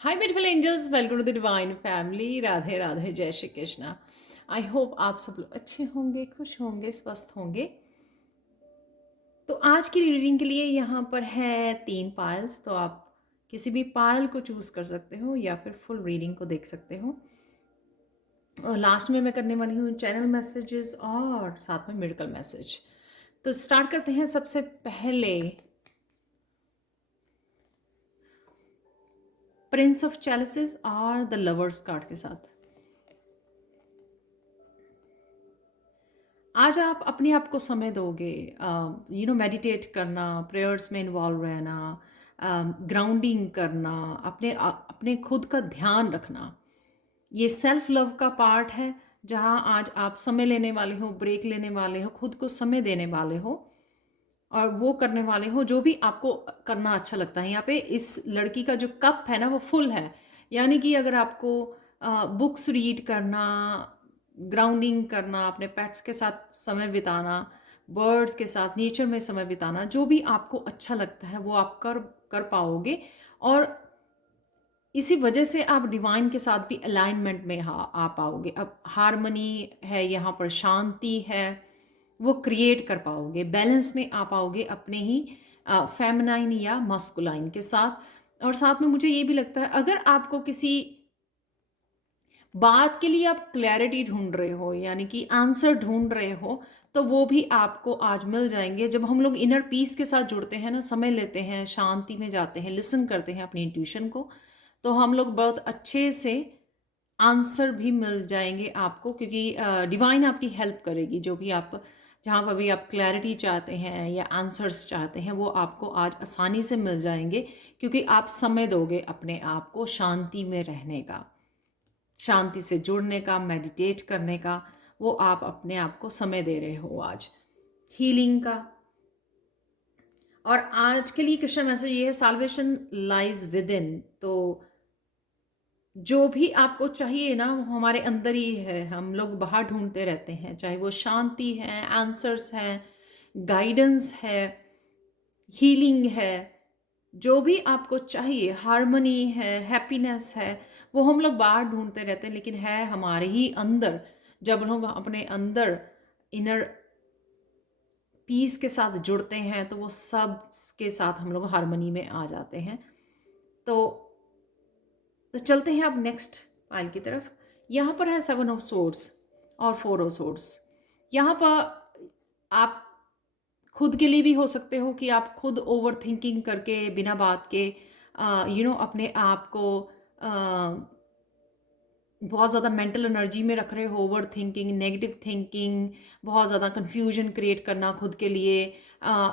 Hi beautiful angels, welcome to the divine family. Radhe Radhe, जय Shri Krishna. I hope आप सब लोग अच्छे होंगे, खुश होंगे, स्वस्थ होंगे। तो आज की रीडिंग के लिए यहाँ पर है 3 पायल्स। तो आप किसी भी पायल को चूज कर सकते हो या फिर फुल रीडिंग को देख सकते हो। और लास्ट में मैं करने वाली हूँ चैनल मैसेजेस और साथ में मिरेकल मैसेज। तो स्टार्ट करते हैं। सबसे पहले प्रिंस ऑफ चैलिसेस और द लवर्स कार्ड के साथ। आज आप अपने आप को समय दोगे, मेडिटेट करना, प्रेयर्स में इन्वॉल्व रहना, ग्राउंडिंग करना, अपने खुद का ध्यान रखना। ये सेल्फ लव का पार्ट है, जहाँ आज आप समय लेने वाले हो, ब्रेक लेने वाले हो, खुद को समय देने वाले हो और वो करने वाले हो जो भी आपको करना अच्छा लगता है। यहाँ पे इस लड़की का जो कप है ना वो फुल है, यानी कि अगर आपको बुक्स रीड करना, ग्राउंडिंग करना, अपने पेट्स के साथ समय बिताना, बर्ड्स के साथ नेचर में समय बिताना, जो भी आपको अच्छा लगता है वो आप कर पाओगे। और इसी वजह से आप डिवाइन के साथ भी अलाइनमेंट में आ पाओगे। अब हारमनी है यहाँ पर, शांति है, वो क्रिएट कर पाओगे, बैलेंस में आ पाओगे अपने ही फेमिनाइन या मस्कुलाइन के साथ। और साथ में मुझे ये भी लगता है, अगर आपको किसी बात के लिए आप क्लैरिटी ढूंढ रहे हो, यानी कि आंसर ढूंढ रहे हो, तो वो भी आपको आज मिल जाएंगे। जब हम लोग इनर पीस के साथ जुड़ते हैं ना, समय लेते हैं, शांति में जाते हैं, लिसन करते हैं अपनी इंट्यूशन को, तो हम लोग बहुत अच्छे से आंसर भी मिल जाएंगे आपको, क्योंकि डिवाइन आपकी हेल्प करेगी। जो भी आप, जहाँ पर भी आप क्लैरिटी चाहते हैं या आंसर्स चाहते हैं, वो आपको आज आसानी से मिल जाएंगे, क्योंकि आप समय दोगे अपने आप को शांति में रहने का, शांति से जुड़ने का, मेडिटेट करने का। वो आप अपने आप को समय दे रहे हो आज, हीलिंग का। और आज के लिए कृष्ण मैसेज ये है, साल्वेशन लाइज विद इन। तो जो भी आपको चाहिए ना वो हमारे अंदर ही है, हम लोग बाहर ढूंढते रहते हैं, चाहे वो शांति है, आंसर्स हैं, गाइडेंस है, हीलिंग है, जो भी आपको चाहिए, हार्मनी है, हैप्पीनेस है, वो हम लोग बाहर ढूंढते रहते हैं, लेकिन है हमारे ही अंदर। जब लोग अपने अंदर इनर पीस के साथ जुड़ते हैं तो वो सब के साथ हम लोग हार्मनी में आ जाते हैं। तो चलते हैं अब नेक्स्ट पाइल की तरफ। यहाँ पर है 7 ऑफ सोर्ड्स और 4 ऑफ सोर्ड्स। यहाँ पर आप खुद के लिए भी हो सकते हो कि आप खुद ओवर थिंकिंग करके, बिना बात के अपने आप को बहुत ज़्यादा मेंटल एनर्जी में रख रहे हो, ओवर थिंकिंग, नेगेटिव थिंकिंग, बहुत ज़्यादा कंफ्यूजन क्रिएट करना खुद के लिए,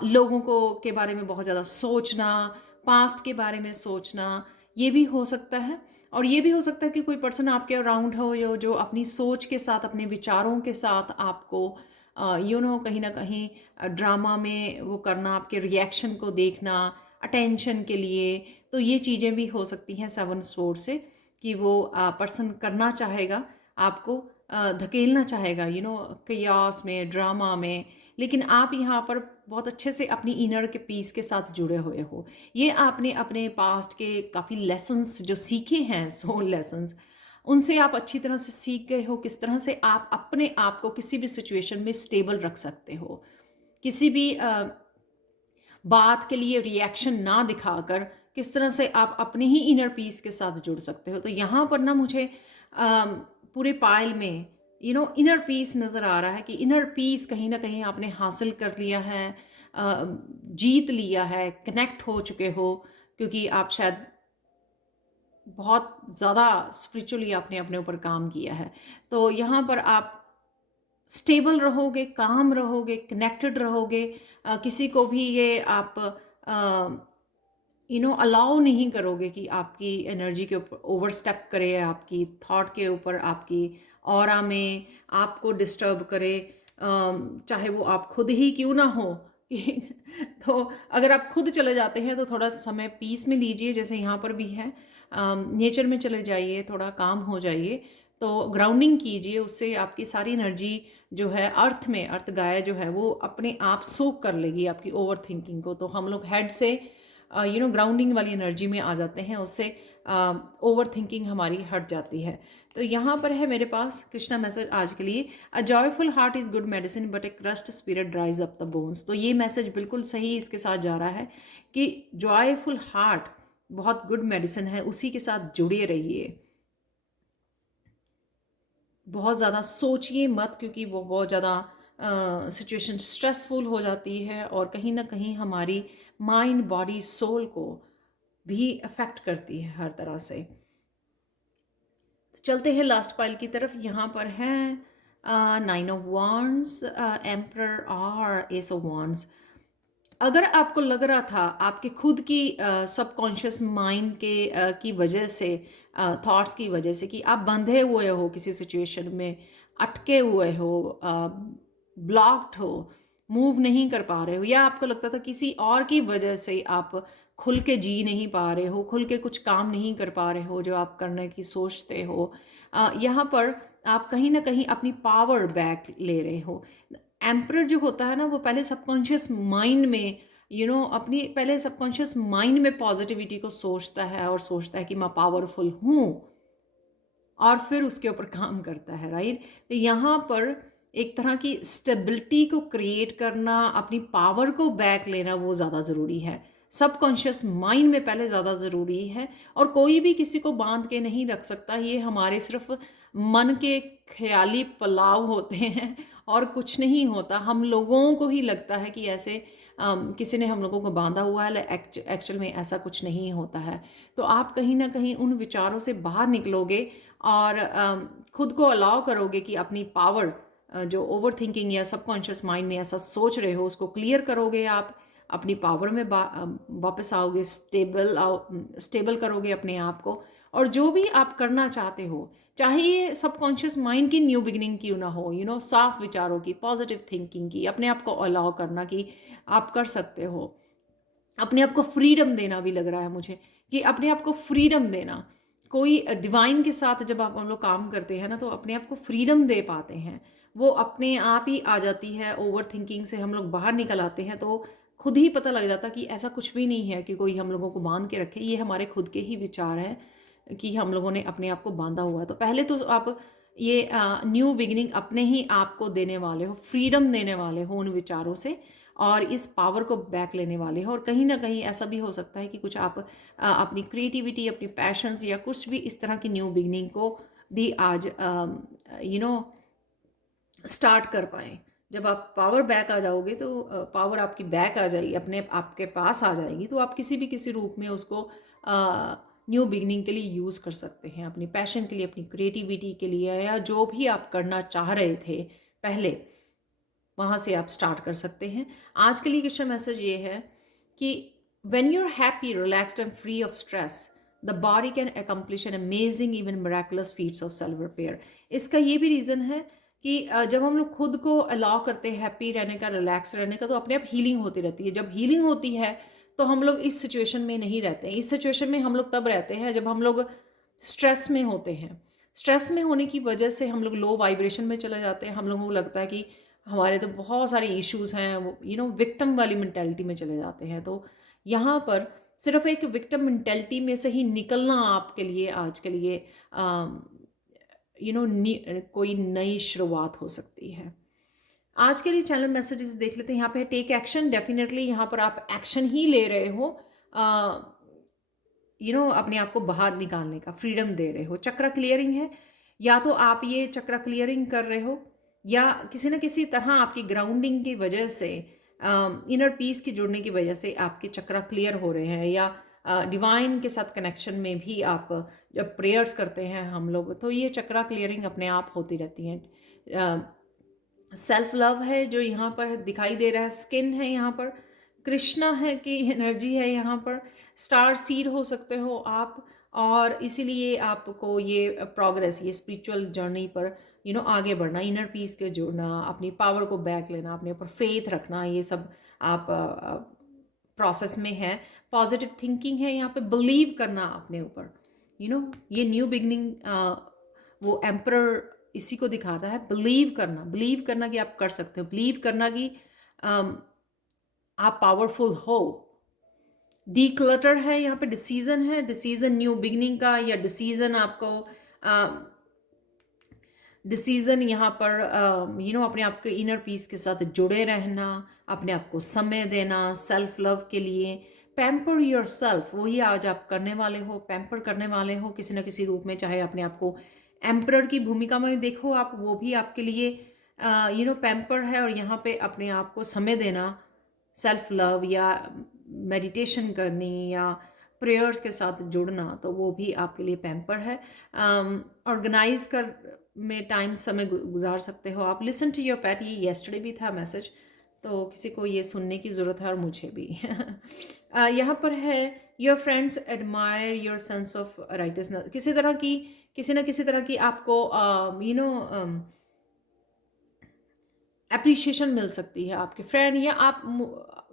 लोगों को के बारे में बहुत ज़्यादा सोचना, पास्ट के बारे में सोचना, ये भी हो सकता है। और ये भी हो सकता है कि कोई पर्सन आपके अराउंड हो जो अपनी सोच के साथ, अपने विचारों के साथ आपको कहीं ना कहीं ड्रामा में वो करना, आपके रिएक्शन को देखना अटेंशन के लिए। तो ये चीज़ें भी हो सकती हैं 7 स्वॉर्ड से, कि वो पर्सन करना चाहेगा, आपको धकेलना चाहेगा कयास में, ड्रामा में, लेकिन आप यहाँ पर बहुत अच्छे से अपनी इनर के पीस के साथ जुड़े हुए हो। ये आपने अपने पास्ट के काफ़ी लेसन्स जो सीखे हैं, सोल लेसन्स, उनसे आप अच्छी तरह से सीख गए हो किस तरह से आप अपने आप को किसी भी सिचुएशन में स्टेबल रख सकते हो, किसी भी बात के लिए रिएक्शन ना दिखाकर किस तरह से आप अपने ही इनर पीस के साथ जुड़ सकते हो। तो यहाँ पर ना मुझे पूरे पायल में इनर पीस नज़र आ रहा है, कि इनर पीस कहीं ना कहीं आपने हासिल कर लिया है, जीत लिया है, कनेक्ट हो चुके हो, क्योंकि आप शायद बहुत ज़्यादा स्पिरिचुअली आपने अपने ऊपर काम किया है। तो यहाँ पर आप स्टेबल रहोगे, काम रहोगे, कनेक्टेड रहोगे। किसी को भी ये आप अलाउ नहीं करोगे कि आपकी एनर्जी के ऊपर ओवर स्टेप करे, आपकी थॉट के ऊपर, आपकी ऑरा में आपको डिस्टर्ब करे, चाहे वो आप खुद ही क्यों ना हो। तो अगर आप खुद चले जाते हैं तो थोड़ा समय पीस में लीजिए, जैसे यहाँ पर भी है, नेचर में चले जाइए, थोड़ा काम हो जाइए, तो ग्राउंडिंग कीजिए। उससे आपकी सारी एनर्जी जो है अर्थ में, अर्थ गाय जो है वो अपने आप सोक कर लेगी आपकी ओवर थिंकिंग को। तो हम लोग हेड से ग्राउंडिंग वाली एनर्जी में आ जाते हैं, उससे ओवर थिंकिंग हमारी हट जाती है। तो यहाँ पर है मेरे पास कृष्णा मैसेज आज के लिए, अ joyful heart is good medicine but A crust spirit ड्राइज up the bones. तो ये मैसेज बिल्कुल सही इसके साथ जा रहा है कि जॉयफुल हार्ट बहुत गुड मेडिसिन है, उसी के साथ जुड़े रहिए। बहुत ज़्यादा सोचिए मत, क्योंकि वो बहुत ज़्यादा सिचुएशन स्ट्रेसफुल हो जाती है और कहीं ना कहीं हमारी माइंड बॉडी सोल को भी अफेक्ट करती है हर तरह से। चलते हैं लास्ट पाइल की तरफ। यहाँ पर है 9 ऑफ वांड्स, एम्परर और एस ऑफ वांड्स। अगर आपको लग रहा था आपके खुद की सबकॉन्शियस माइंड की वजह से, थॉट्स की वजह से, कि आप बंधे हुए हो किसी सिचुएशन में, अटके हुए हो, ब्लॉक्ड हो, मूव नहीं कर पा रहे हो, या आपको लगता था किसी और की वजह से आप खुल के जी नहीं पा रहे हो, खुल के कुछ काम नहीं कर पा रहे हो जो आप करने की सोचते हो, यहाँ पर आप कहीं ना कहीं अपनी पावर बैक ले रहे हो। एम्परर जो होता है ना, वो पहले सबकॉन्शियस माइंड में अपनी पहले सबकॉन्शियस माइंड में पॉजिटिविटी को सोचता है और सोचता है कि मैं पावरफुल हूँ, और फिर उसके ऊपर काम करता है, राइट। तो यहाँ पर एक तरह की स्टेबिलिटी को क्रिएट करना, अपनी पावर को बैक लेना, वो ज़्यादा ज़रूरी है। सबकॉन्शियस माइंड में पहले ज़्यादा ज़रूरी है, और कोई भी किसी को बांध के नहीं रख सकता। ये हमारे सिर्फ मन के ख्याली पलाव होते हैं और कुछ नहीं होता। हम लोगों को ही लगता है कि ऐसे किसी ने हम लोगों को बांधा हुआ है, एक्चुअल में ऐसा कुछ नहीं होता है। तो आप कहीं ना कहीं उन विचारों से बाहर निकलोगे और खुद को अलाउ करोगे कि अपनी पावर, जो ओवर थिंकिंग या सबकॉन्शियस माइंड में ऐसा सोच रहे हो, उसको क्लियर करोगे। आप अपनी पावर में वापस आओगे, स्टेबल करोगे अपने आप को, और जो भी आप करना चाहते हो, चाहे ये सबकॉन्शियस माइंड की न्यू बिगिनिंग क्यों ना हो, साफ विचारों की, पॉजिटिव थिंकिंग की, अपने आप को अलाउ करना कि आप कर सकते हो। अपने आप को फ्रीडम देना भी लग रहा है मुझे, कि अपने आप को फ्रीडम देना। कोई डिवाइन के साथ जब हम लोग काम करते हैं ना, तो अपने आप को फ्रीडम दे पाते हैं, वो अपने आप ही आ जाती है। ओवर थिंकिंग से हम लोग बाहर निकल आते हैं, तो खुद ही पता लग जाता कि ऐसा कुछ भी नहीं है कि कोई हम लोगों को बांध के रखे। ये हमारे खुद के ही विचार हैं कि हम लोगों ने अपने आप को बांधा हुआ है। तो पहले तो आप ये न्यू बिगिनिंग अपने ही आप को देने वाले हो, फ्रीडम देने वाले हो उन विचारों से, और इस पावर को बैक लेने वाले हो। और कहीं ना कहीं ऐसा भी हो सकता है कि कुछ आप अपनी क्रिएटिविटी, अपनी पैशंस, या कुछ भी इस तरह की न्यू बिगनिंग को भी आज स्टार्ट कर पाएँ। जब आप पावर बैक आ जाओगे, तो पावर आपकी बैक आ जाएगी, अपने आपके पास आ जाएगी, तो आप किसी रूप में उसको न्यू बिगनिंग के लिए यूज़ कर सकते हैं, अपनी पैशन के लिए, अपनी क्रिएटिविटी के लिए, या जो भी आप करना चाह रहे थे पहले, वहाँ से आप स्टार्ट कर सकते हैं। आज के लिए क्वेश्चन मैसेज ये है कि when you're happy, relaxed and free of stress, the body can accomplish an amazing, even miraculous feats of self repair। इसका ये भी रीज़न है कि जब हम लोग खुद को अलाउ करते हैं हैप्पी रहने का, रिलैक्स रहने का, तो अपने आप हीलिंग होती रहती है। जब हीलिंग होती है तो हम लोग इस सिचुएशन में नहीं रहते हैं। इस सिचुएशन में हम लोग तब रहते हैं जब हम लोग स्ट्रेस में होते हैं। स्ट्रेस में होने की वजह से हम लोग लो वाइब्रेशन में चले जाते हैं। हम लोगों को लगता है कि हमारे तो बहुत सारे इश्यूज़ हैं, वो विक्टिम वाली मेंटालिटी में चले जाते हैं। तो यहाँ पर सिर्फ एक विक्टिम मेंटालिटी में से ही निकलना आपके लिए आज के लिए कोई नई शुरुआत हो सकती है। आज के लिए चैनल मैसेजेस देख लेते हैं। यहाँ पे टेक एक्शन, डेफिनेटली यहाँ पर आप एक्शन ही ले रहे हो, अपने आप को बाहर निकालने का फ्रीडम दे रहे हो। चक्र क्लियरिंग है, या तो आप ये चक्र क्लियरिंग कर रहे हो, या किसी न किसी तरह आपकी ग्राउंडिंग की वजह से, इनर पीस की जुड़ने की वजह से आपके चक्र क्लियर हो रहे हैं, या डिवाइन के साथ कनेक्शन में भी आप जब प्रेयर्स करते हैं हम लोग, तो ये चक्र क्लियरिंग अपने आप होती रहती हैं। सेल्फ लव है जो यहाँ पर दिखाई दे रहा है, स्किन है यहाँ पर, कृष्णा है कि एनर्जी है यहाँ पर, स्टार सीड हो सकते हो आप, और इसीलिए आपको ये प्रोग्रेस, ये स्पिरिचुअल जर्नी पर आगे बढ़ना, इनर पीस के जुड़ना, अपनी पावर को बैक लेना, अपने ऊपर फेथ रखना, ये सब आप प्रोसेस में है। पॉजिटिव थिंकिंग है यहाँ पे, बिलीव करना अपने ऊपर, ये न्यू बिगनिंग वो एम्परर इसी को दिखाता है। बिलीव करना कि आप कर सकते हो, बिलीव करना कि आप पावरफुल हो, डीक्लटर है, यहाँ पे डिसीजन है, डिसीजन न्यू बिगनिंग का, या डिसीजन आपको डिसीजन यहाँ पर अपने आप के इनर पीस के साथ जुड़े रहना, अपने आप को समय देना, सेल्फ लव के लिए। पैम्पर योर सेल्फ, वही आज आप करने वाले हो, पैम्पर करने वाले हो किसी ना किसी रूप में, चाहे अपने आप को एम्परर की भूमिका में देखो आप, वो भी आपके लिए पैम्पर है। और यहाँ पे अपने आप को समय देना, सेल्फ लव या मेडिटेशन करनी या प्रेयर्स के साथ जुड़ना, तो वो भी आपके लिए पैम्पर है। ऑर्गेनाइज कर में टाइम समय गुजार सकते हो आप। लिसन टू योर पेट, ये येस्टरडे भी था मैसेज, तो किसी को ये सुनने की ज़रूरत है और मुझे भी। यहाँ पर है your friends admire your sense of rightness, किसी ना किसी तरह की आपको अप्रिशिएशन मिल सकती है आपके फ्रेंड, या आप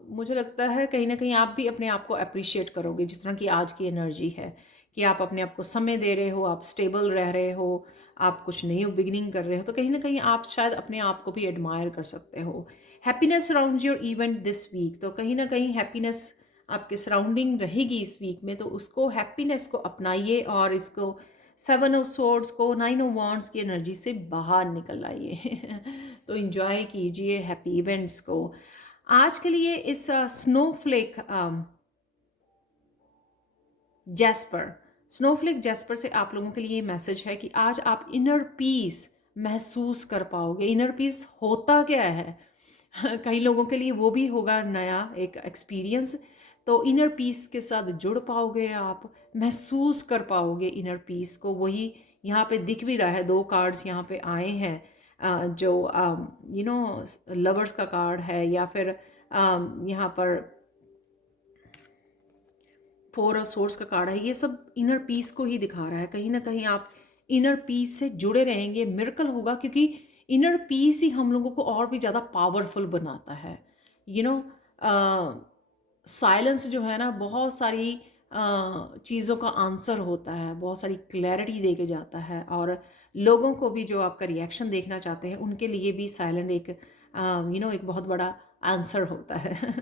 मुझे लगता है कहीं ना कहीं आप भी अपने आप को अप्रिशिएट करोगे, जिस तरह की आज की एनर्जी है कि आप अपने आप को समय दे रहे हो, आप स्टेबल रह रहे हो, आप कुछ नई बिगिनिंग कर रहे हो, तो कहीं ना कहीं आप शायद अपने आप को भी एडमायर कर सकते हो। Happiness around your event this week, तो कहीं ना कहीं हैप्पीनेस आपके सराउंडिंग रहेगी इस वीक में, तो उसको हैप्पीनेस को अपनाइए और इसको 7 ऑफ सोर्ड्स को 9 ऑफ वॉन्ड्स की एनर्जी से बाहर निकल आइए। तो इन्जॉय कीजिए हैप्पी इवेंट्स को। आज के लिए इस स्नोफ्लेक जैस्पर से आप लोगों के लिए मैसेज है कि आज आप इनर पीस महसूस कर पाओगे। इनर पीस होता क्या है? कई लोगों के लिए वो भी होगा नया एक एक्सपीरियंस। तो इनर पीस के साथ जुड़ पाओगे, आप महसूस कर पाओगे इनर पीस को। वही यहाँ पे दिख भी रहा है, 2 कार्ड्स यहाँ पे आए हैं, जो लवर्स का कार्ड है, या फिर यहाँ पर 4 ऑफ सोर्स का कार्ड है। ये सब इनर पीस को ही दिखा रहा है। कहीं ना कहीं आप इनर पीस से जुड़े रहेंगे, मिरेकल होगा, क्योंकि इनर पीस ही हम लोगों को और भी ज़्यादा पावरफुल बनाता है। यू नो साइलेंस जो है ना, बहुत सारी चीज़ों का आंसर होता है, बहुत सारी क्लैरिटी दे के जाता है, और लोगों को भी जो आपका रिएक्शन देखना चाहते हैं उनके लिए भी साइलेंट एक एक बहुत बड़ा आंसर होता है।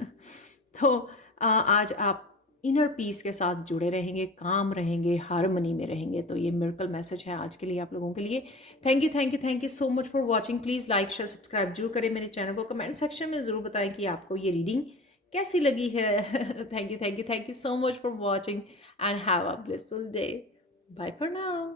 तो आज आप इनर पीस के साथ जुड़े रहेंगे, काम रहेंगे, हारमनी में रहेंगे, तो ये मिरेकल मैसेज है आज के लिए आप लोगों के लिए। Thank you so much for watching. Please like share subscribe जरूर करें मेरे चैनल को। कमेंट सेक्शन में ज़रूर बताएं कि आपको ये रीडिंग कैसी लगी है। Thank you so much for watching and have a blissful day. Bye for now.